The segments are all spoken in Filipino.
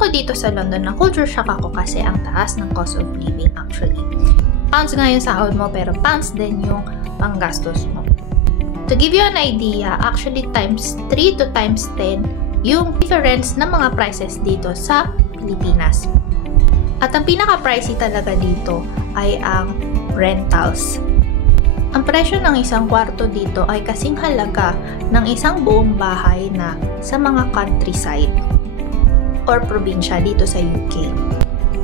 ako dito sa London, na culture shock ako kasi ang taas ng cost of living actually. Pounds nga yung sahod mo, pero pounds din yung panggastos mo. To give you an idea, actually times 3 to times 10 yung difference ng mga prices dito sa Pilipinas. At ang pinaka-pricey talaga dito ay ang rentals. Ang presyo ng isang kwarto dito ay kasing halaga ng isang buong bahay na sa mga countryside or probinsya dito sa UK.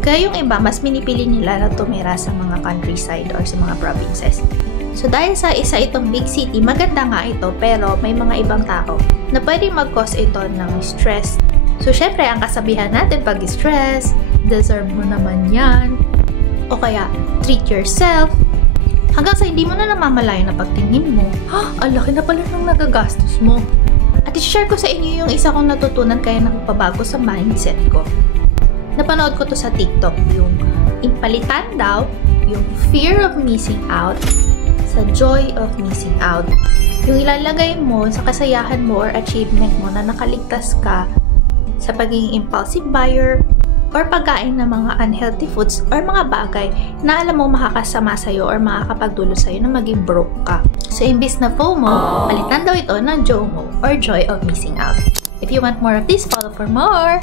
Kaya yung iba, mas minipili nila na tumira sa mga countryside or sa mga provinces. So dahil sa isa itong big city, maganda nga ito, pero may mga ibang tao na pwede mag-cause ito ng stress. So syempre, ang kasabihan natin pag stress, deserve mo naman yan. O kaya, treat yourself. Hanggang sa hindi mo na namamalayan na pagtingin mo, ang laki na pala ng nagagastos mo. At i-share ko sa inyo yung isa kong natutunan kaya nagpabago sa mindset ko. Napanood ko to sa TikTok, yung impalitan daw, yung fear of missing out sa joy of missing out. Yung ilalagay mo sa kasayahan mo or achievement mo na nakaligtas ka sa pagiging impulsive buyer or pagkain ng mga unhealthy foods or mga bagay na alam mo makakasama sa'yo or makakapagdulot sa'yo na maging broke ka. So, imbis na FOMO, palitan daw ito ng JOMO or joy of missing out. If you want more of this, follow for more!